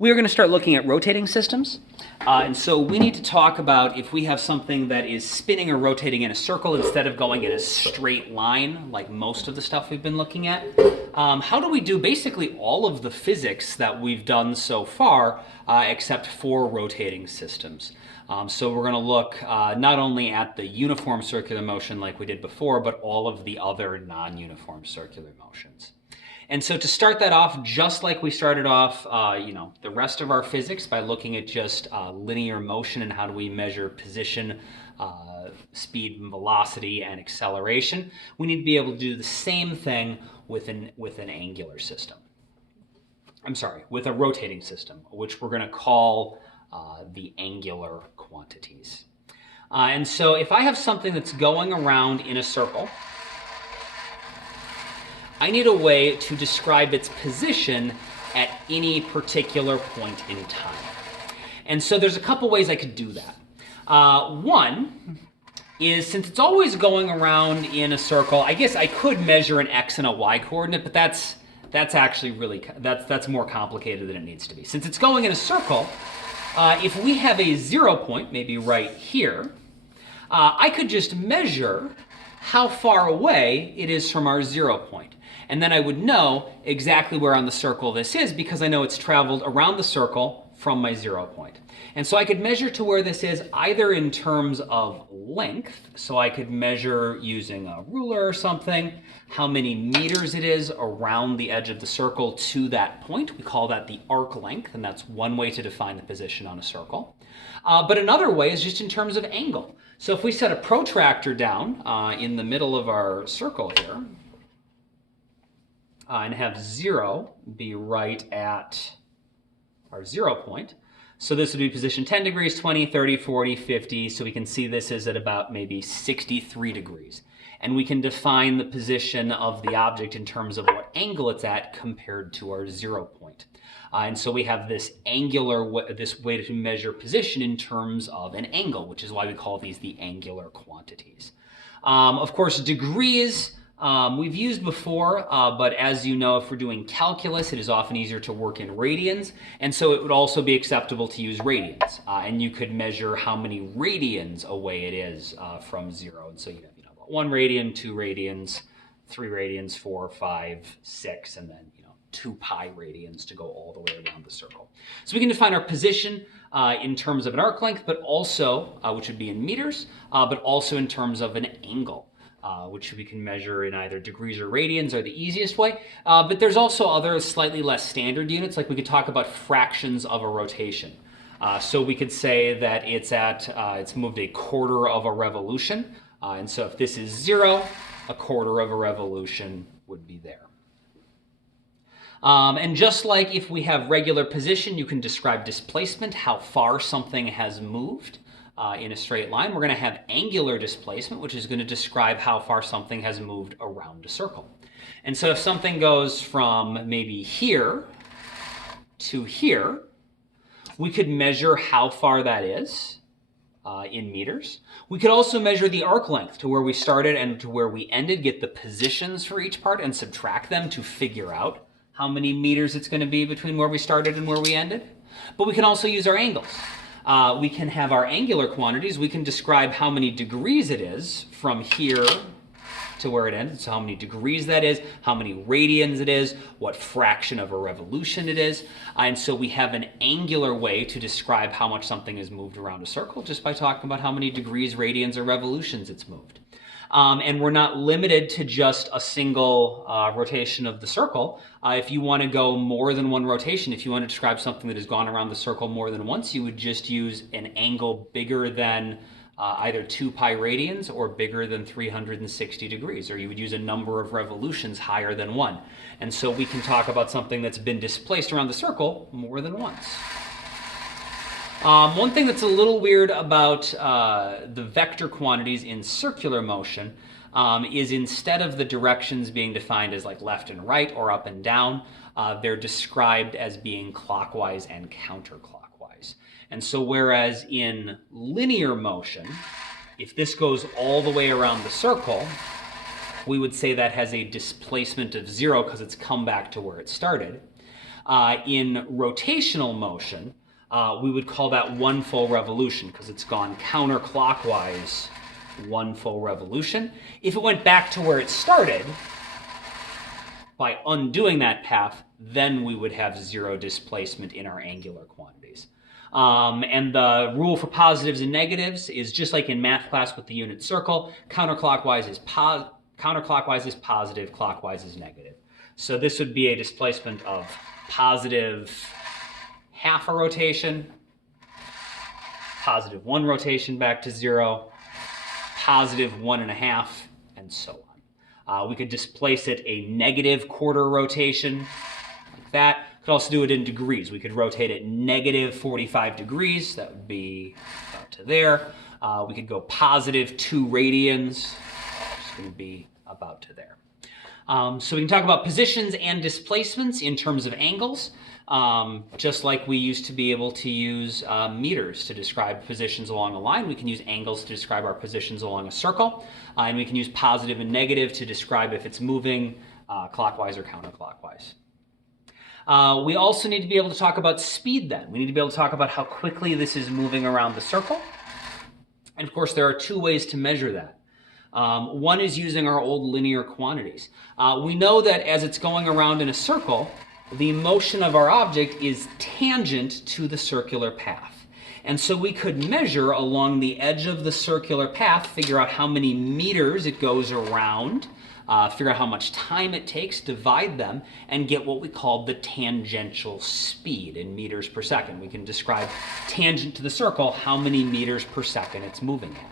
We are going to start looking at rotating systems. And so we need to talk about if we have something that is spinning or rotating in a circle instead of going in a straight line, like most of the stuff we've been looking at. How do we do basically all of the physics that we've done so far, except for rotating systems? So we're going to look not only at the uniform circular motion like we did before, but all of the other non-uniform circular motions. And so to start that off, just like we started off, the rest of our physics by looking at just linear motion and how do we measure position, speed, and velocity, and acceleration, we need to be able to do the same thing with an angular system. I'm sorry, with a rotating system, which we're going to call the angular quantities. And so if I have something that's going around in a circle, I need a way to describe its position at any particular point in time. And so there's a couple ways I could do that. One is, since it's always going around in a circle, I guess I could measure an x and a y coordinate, but that's actually really, that's more complicated than it needs to be. Since it's going in a circle, if we have a 0 point, maybe right here, I could just measure how far away it is from our 0 point. And then I would know exactly where on the circle this is because I know it's traveled around the circle from my 0 point. And so I could measure to where this is either in terms of length, so I could measure using a ruler or something, how many meters it is around the edge of the circle to that point. We call that the arc length, and that's one way to define the position on a circle. But another way is just in terms of angle. So if we set a protractor down in the middle of our circle here, and have 0 be right at our 0 point. So this would be position 10 degrees, 20, 30, 40, 50. So we can see this is at about maybe 63 degrees. And we can define the position of the object in terms of what angle it's at compared to our 0 point. And so we have this this way to measure position in terms of an angle, which is why we call these the angular quantities. Of course, degrees, we've used before, but as you know, if we're doing calculus, it is often easier to work in radians, and so it would also be acceptable to use radians. And you could measure how many radians away it is from 0. And so you have, 1 radian, 2 radians, 3 radians, 4, 5, 6, and then 2 pi radians to go all the way around the circle. So we can define our position in terms of an arc length, but also, which would be in meters, but also in terms of an angle. Which we can measure in either degrees or radians are the easiest way. But there's also other slightly less standard units, like we could talk about fractions of a rotation. So we could say that it's moved a quarter of a revolution. And so if this is 0, a quarter of a revolution would be there. And just like if we have regular position, you can describe displacement, how far something has moved. In a straight line, we're going to have angular displacement, which is going to describe how far something has moved around a circle. And so if something goes from maybe here to here, we could measure how far that is in meters. We could also measure the arc length to where we started and to where we ended, get the positions for each part and subtract them to figure out how many meters it's going to be between where we started and where we ended. But we can also use our angles. We can have our angular quantities. We can describe how many degrees it is from here to where it ends. So how many degrees that is, how many radians it is, what fraction of a revolution it is. And so we have an angular way to describe how much something has moved around a circle just by talking about how many degrees, radians, or revolutions it's moved. And we're not limited to just a single rotation of the circle. If you want to go more than one rotation, if you want to describe something that has gone around the circle more than once, you would just use an angle bigger than either 2 pi radians or bigger than 360 degrees, or you would use a number of revolutions higher than 1. And so we can talk about something that's been displaced around the circle more than once. One thing that's a little weird about the vector quantities in circular motion is instead of the directions being defined as like left and right or up and down, they're described as being clockwise and counterclockwise. And so whereas in linear motion, if this goes all the way around the circle, we would say that has a displacement of 0 because it's come back to where it started. In rotational motion, we would call that one full revolution because it's gone counterclockwise one full revolution. If it went back to where it started, by undoing that path, then we would have zero displacement in our angular quantities. And the rule for positives and negatives is just like in math class with the unit circle. Counterclockwise is positive, clockwise is negative. So this would be a displacement of positive half a rotation, positive one rotation back to zero, positive 1.5, and so on. We could displace it a negative quarter rotation, like that. Could also do it in degrees. We could rotate it negative 45 degrees. That would be about to there. We could go positive 2 radians. It's going to be about to there. So we can talk about positions and displacements in terms of angles, just like we used to be able to use meters to describe positions along a line. We can use angles to describe our positions along a circle, and we can use positive and negative to describe if it's moving clockwise or counterclockwise. We also need to be able to talk about speed then. We need to be able to talk about how quickly this is moving around the circle. And of course, there are 2 ways to measure that. One is using our old linear quantities. We know that as it's going around in a circle, the motion of our object is tangent to the circular path. And so we could measure along the edge of the circular path, figure out how many meters it goes around, figure out how much time it takes, divide them, and get what we call the tangential speed in meters per second. We can describe tangent to the circle, how many meters per second it's moving at.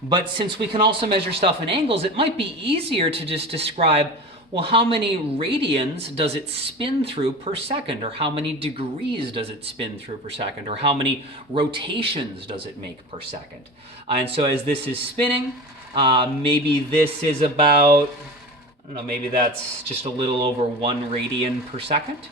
But since we can also measure stuff in angles, it might be easier to just describe, well, how many radians does it spin through per second? Or how many degrees does it spin through per second? Or how many rotations does it make per second? And so as this is spinning, maybe this is about, I don't know, maybe that's just a little over 1 radian per second.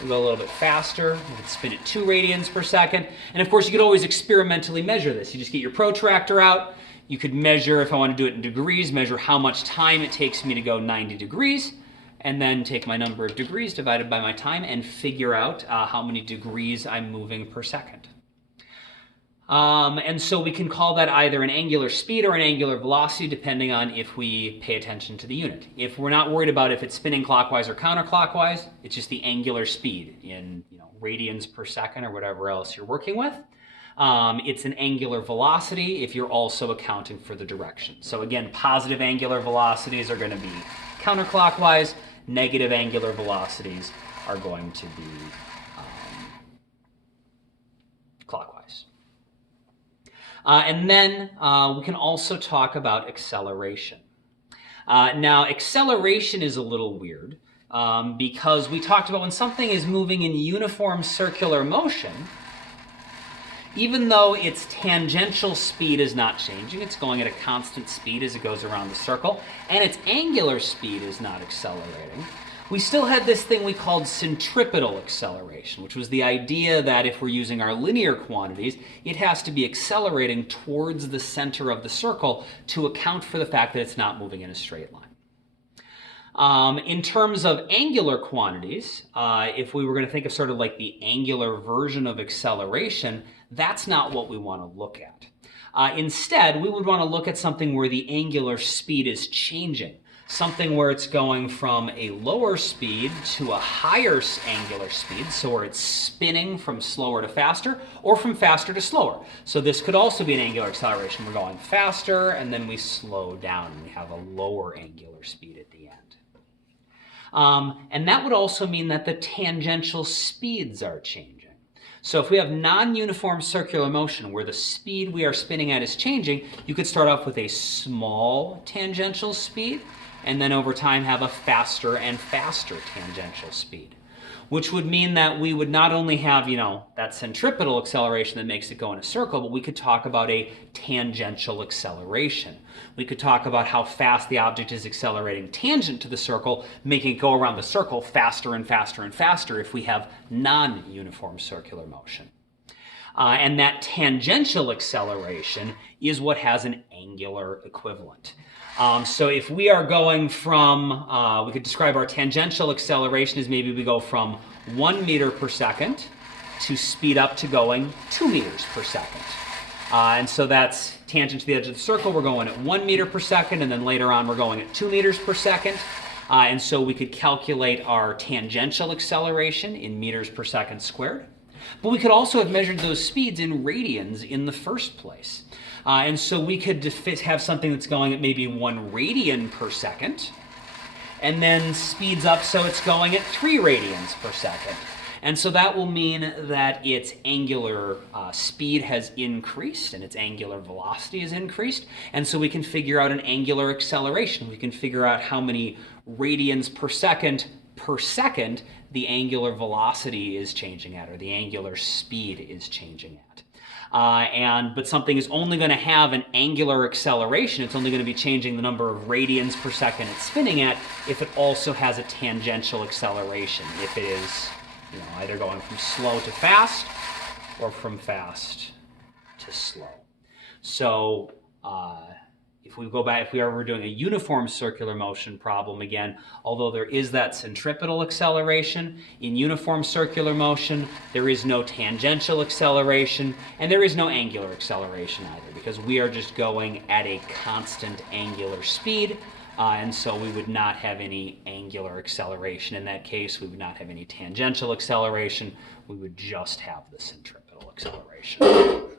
We'll go a little bit faster. We could spin at 2 radians per second. And of course, you could always experimentally measure this. You just get your protractor out. You could measure, if I want to do it in degrees, measure how much time it takes me to go 90 degrees, and then take my number of degrees divided by my time and figure out how many degrees I'm moving per second. And so we can call that either an angular speed or an angular velocity, depending on if we pay attention to the unit. If we're not worried about if it's spinning clockwise or counterclockwise, it's just the angular speed in radians per second or whatever else you're working with. It's an angular velocity if you're also accounting for the direction. So again, positive angular velocities are going to be counterclockwise. Negative angular velocities are going to be clockwise. And then we can also talk about acceleration. Now, acceleration is a little weird because we talked about when something is moving in uniform circular motion, even though its tangential speed is not changing, it's going at a constant speed as it goes around the circle, and its angular speed is not accelerating, we still had this thing we called centripetal acceleration, which was the idea that if we're using our linear quantities, it has to be accelerating towards the center of the circle to account for the fact that it's not moving in a straight line. In terms of angular quantities, if we were going to think of sort of like the angular version of acceleration, that's not what we want to look at. Instead, we would want to look at something where the angular speed is changing, something where it's going from a lower speed to a higher angular speed, so where it's spinning from slower to faster, or from faster to slower. So this could also be an angular acceleration. We're going faster, and then we slow down, and we have a lower angular speed at the end. And that would also mean that the tangential speeds are changing. So if we have non-uniform circular motion where the speed we are spinning at is changing, you could start off with a small tangential speed and then over time have a faster and faster tangential speed, which would mean that we would not only have, that centripetal acceleration that makes it go in a circle, but we could talk about a tangential acceleration. We could talk about how fast the object is accelerating tangent to the circle, making it go around the circle faster and faster and faster if we have non-uniform circular motion. And that tangential acceleration is what has an angular equivalent. So if we are going from, we could describe our tangential acceleration as maybe we go from 1 meter per second to speed up to going 2 meters per second. And so that's tangent to the edge of the circle. We're going at 1 meter per second, and then later on we're going at 2 meters per second. And so we could calculate our tangential acceleration in meters per second squared. But we could also have measured those speeds in radians in the first place. And so we could have something that's going at maybe 1 radian per second, and then speeds up so it's going at 3 radians per second. And so that will mean that its angular speed has increased and its angular velocity has increased. And so we can figure out an angular acceleration. We can figure out how many radians per second the angular velocity is changing at, or the angular speed is changing at. But something is only going to have an angular acceleration. It's only going to be changing the number of radians per second it's spinning at if it also has a tangential acceleration. If it is, either going from slow to fast or from fast to slow. So if we go back, if we were doing a uniform circular motion problem again, although there is that centripetal acceleration, in uniform circular motion, there is no tangential acceleration, and there is no angular acceleration either, because we are just going at a constant angular speed, and so we would not have any angular acceleration in that case. We would not have any tangential acceleration. We would just have the centripetal acceleration.